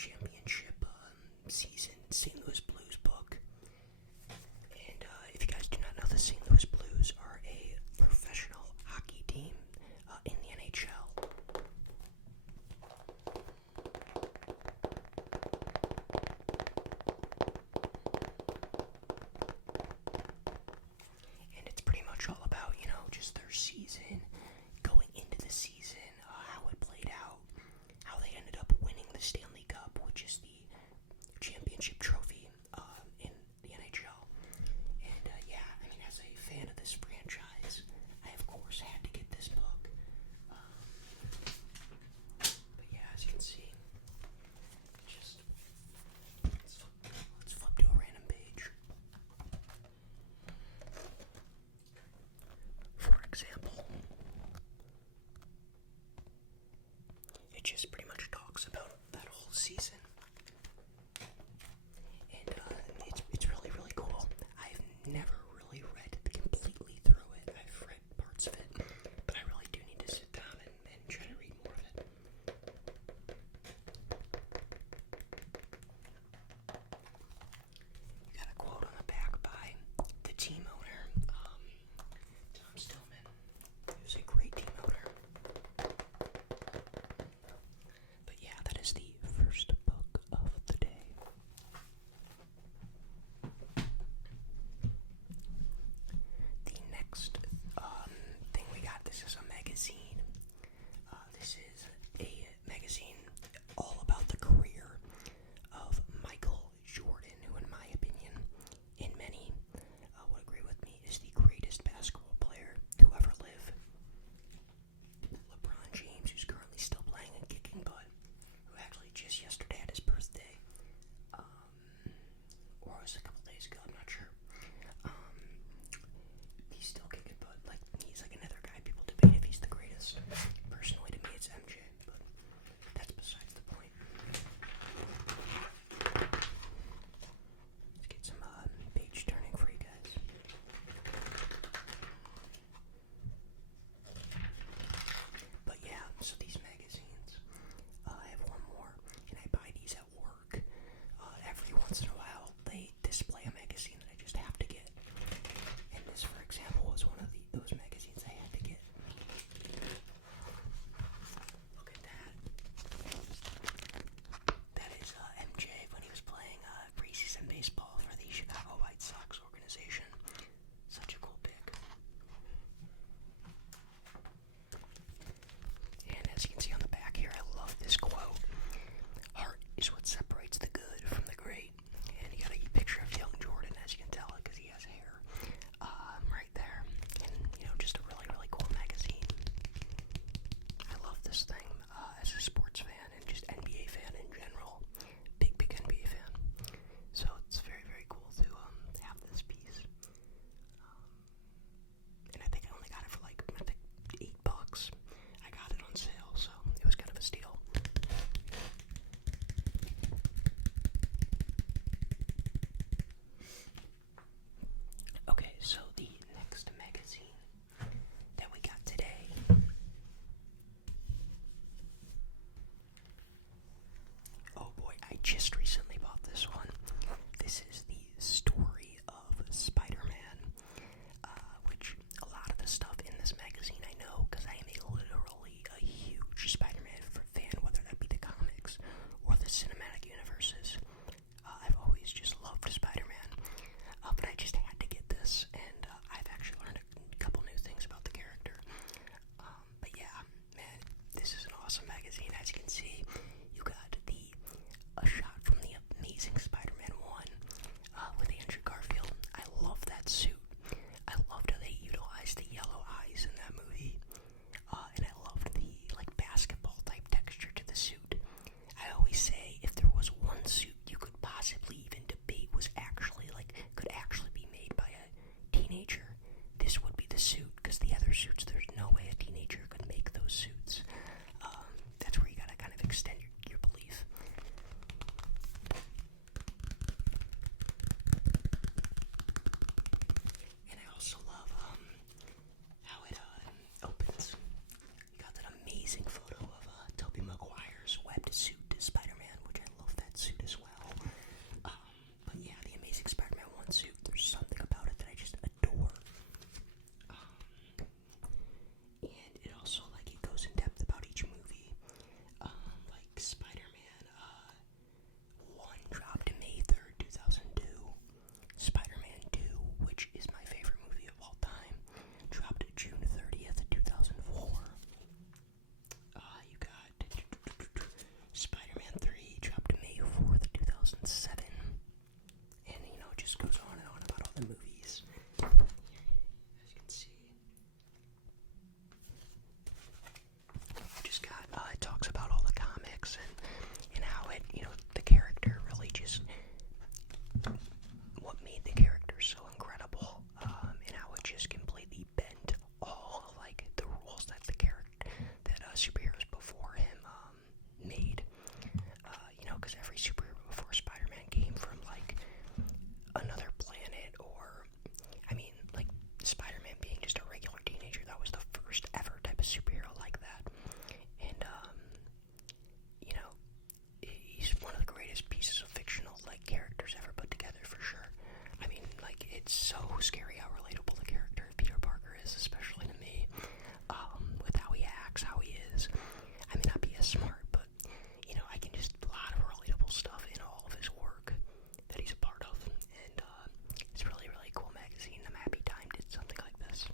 championship season St. Louis Blues book. And if you guys do not know, the St. Louis Blues are a professional hockey team in the NHL. And it's pretty much all about, just their season, going into the season, how it played out, how they ended up winning the Stanley Cup, which is the championship trophy in the NHL. And as a fan of this franchise, I of course had to get this book. But yeah, as you can see, let's flip to a random page. For example, it just pretty much talks about that whole season. And it's really, really cool. I've never really read completely through it. I've read parts of it, but I really do need to sit down and try to read more of it. You got a quote on the back by the team owner, Tom Stillman. He was a great team owner. But yeah, that is the first book of the day. The next thing we got, this is a magazine. This is a magazine all about the career of Michael Jordan, who in my opinion, and many would agree with me, is the greatest basketball player to ever live. LeBron James, who's currently still playing and kicking butt, who actually just yesterday had his birthday, or it was a couple days ago, I'm not sure. He's still kicking butt. He's like another guy people debate if he's the greatest. Personally, to me, it's MJ, but that's besides the point. Let's get some page turning for you guys. But yeah, so these magazines, I have one more, and I buy these at work. Every once in a while, they display a magazine that I just have to get. And this, for example, was one of those magazines I had to get. Look at that. That is MJ when he was playing preseason baseball for the Chicago White Sox organization. Such a cool pick. And as you can see on the back here, I love this quote. Heart is what separates the good from the great. And you got a picture of young Jordan, as you can tell, because he has hair right there. And, just a really, really cool magazine. I love this thing as a sports fan and just NBA fan in general. Big, big NBA fan. So it's very, very cool to have this piece. And I think I only got it for $8. I got it on sale, so it was kind of a steal. 7. And, it just goes on and on about all the movies. As you can see. Just got, it talks about all the comics and how it, the character really just, what made the character so incredible, and how it just completely bent all, like, the rules that the character, that superheroes before him, made. Because every superhero before Spider-Man came from, like, another planet, or, like, Spider-Man being just a regular teenager, that was the first ever type of superhero like that. And, he's one of the greatest pieces of fictional, like, characters ever put together, for sure. Like, it's so scary how relatable the character of Peter Parker is, especially to me, with how he acts, how he is. I may not be as smart, but, I can just, a lot of relatable stuff in all of his work that he's a part of, and, it's really, really cool magazine. I'm happy Time did something like this.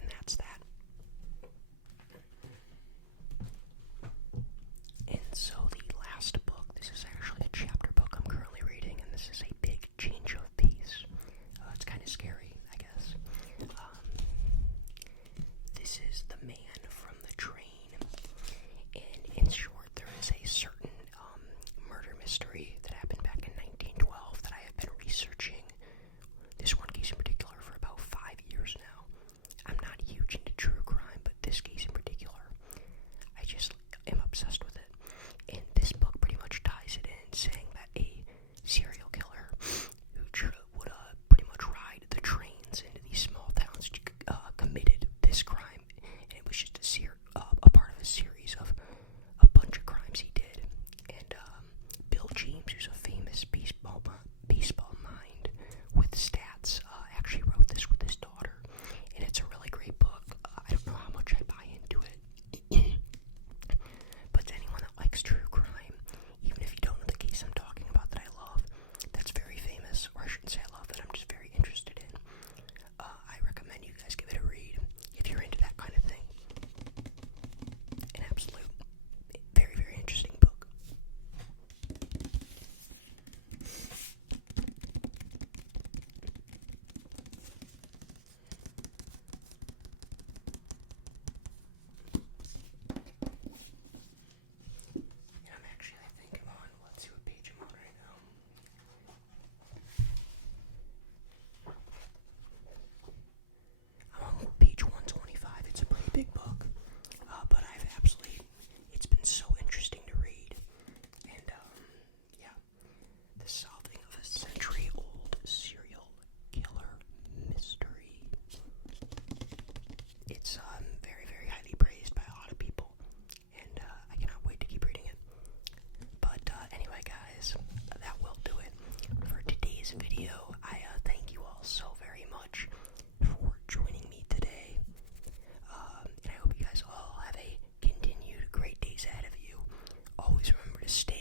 And that's that. And so the last book, this is actually a chapter book I'm currently reading, and this is a big change of pace. It's kind of scary, I guess. This is The Man from the Train, and in short, there is a certain murder mystery that happened back in 1912 that I have been researching, this one case in particular, for about 5 years now. I'm not huge into true crime, but this case in particular, I just am obsessed with it. And this book pretty much ties it in, saying that a serial killer who would pretty much ride the trains into these small towns committed this crime, and it was just a part of a series of a bunch of crimes he did. And Bill James, who's a famous baseball mind with stats, actually wrote this with his daughter, and it's a really great book. I don't know how much I buy into it. But to anyone that likes true crime, even if you don't know the case I'm talking about that I love, that's very famous, or I shouldn't say I love, that I'm just very interested in, I recommend you guys give it a read if you're into that kind of thing. An absolute, very, very interesting book. And I'm actually, I think I'm on, let's see what page I'm on right now. I'm on page 125. It's a pretty big book, but it's been so interesting to read. And, yeah, the solving of a century-old serial killer mystery. It's, very, very highly praised by a lot of people, and, I cannot wait to keep reading it. But, anyway, guys, that will do it for today's video. I, thank you all so very much for joining me today, and I hope you guys all have a continued great days ahead of you. Always remember to stay